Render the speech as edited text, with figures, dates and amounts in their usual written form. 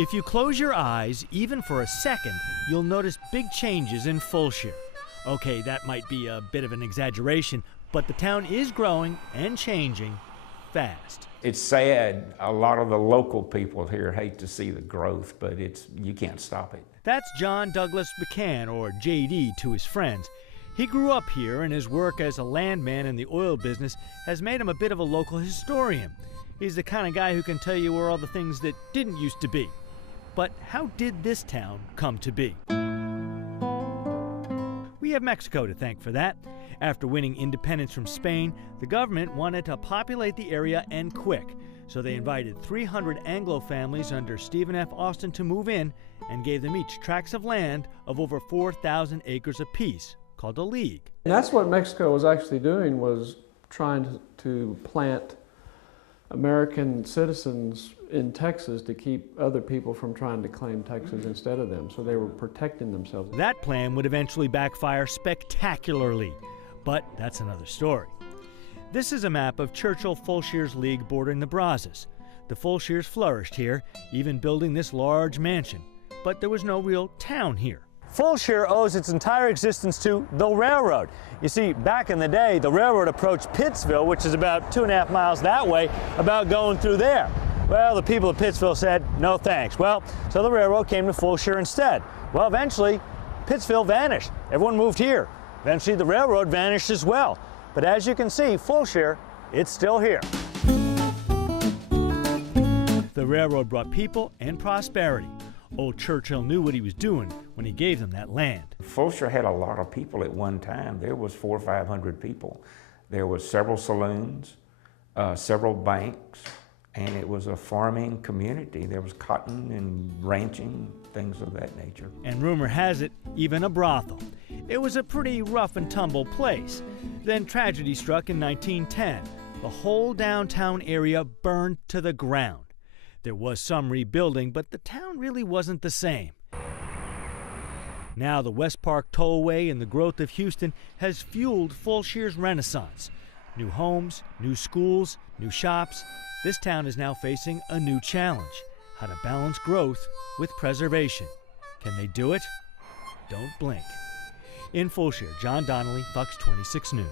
If you close your eyes, even for a second, you'll notice big changes in Fulshear. Okay, that might be a bit of an exaggeration, but the town is growing and changing fast. It's sad. A lot of the local people here hate to see the growth, but you can't stop it. That's John Douglas McCann, or JD to his friends. He grew up here, and his work as a landman in the oil business has made him a bit of a local historian. He's the kind of guy who can tell you where all the things that didn't used to be. But how did this town come to be? We have Mexico to thank for that. After winning independence from Spain, the government wanted to populate the area and quick. So they invited 300 Anglo families under Stephen F. Austin to move in and gave them each tracts of land of over 4,000 acres apiece, called a league. And that's what Mexico was actually doing, was trying to plant American citizens in Texas to keep other people from trying to claim Texas instead of them. So they were protecting themselves. That plan would eventually backfire spectacularly, but that's another story. This is a map of Churchill Fulshear's league bordering the Brazos. The Fulshears flourished here, even building this large mansion. But there was no real town here. Fulshear owes its entire existence to the railroad. You see, back in the day, the railroad approached Pittsville, which is about 2.5 miles that way, about going through there. Well, the people of Pittsville said, no thanks. Well, so the railroad came to Fulshear instead. Well, eventually, Pittsville vanished. Everyone moved here. Eventually, the railroad vanished as well. But as you can see, Fulshear, it's still here. The railroad brought people and prosperity. Old Churchill knew what he was doing when he gave them that land. Fulshear had a lot of people at one time. There was 400 or 500 people. There was several saloons, several banks, and it was a farming community. There was cotton and ranching, things of that nature. And rumor has it, even a brothel. It was a pretty rough and tumble place. Then tragedy struck in 1910. The whole downtown area burned to the ground. There was some rebuilding, but the town really wasn't the same. Now the West Park Tollway and the growth of Houston has fueled Fulshear's renaissance. New homes, new schools, new shops. This town is now facing a new challenge: how to balance growth with preservation. Can they do it? Don't blink. In Fulshear, John Donnelly, Fox 26 News.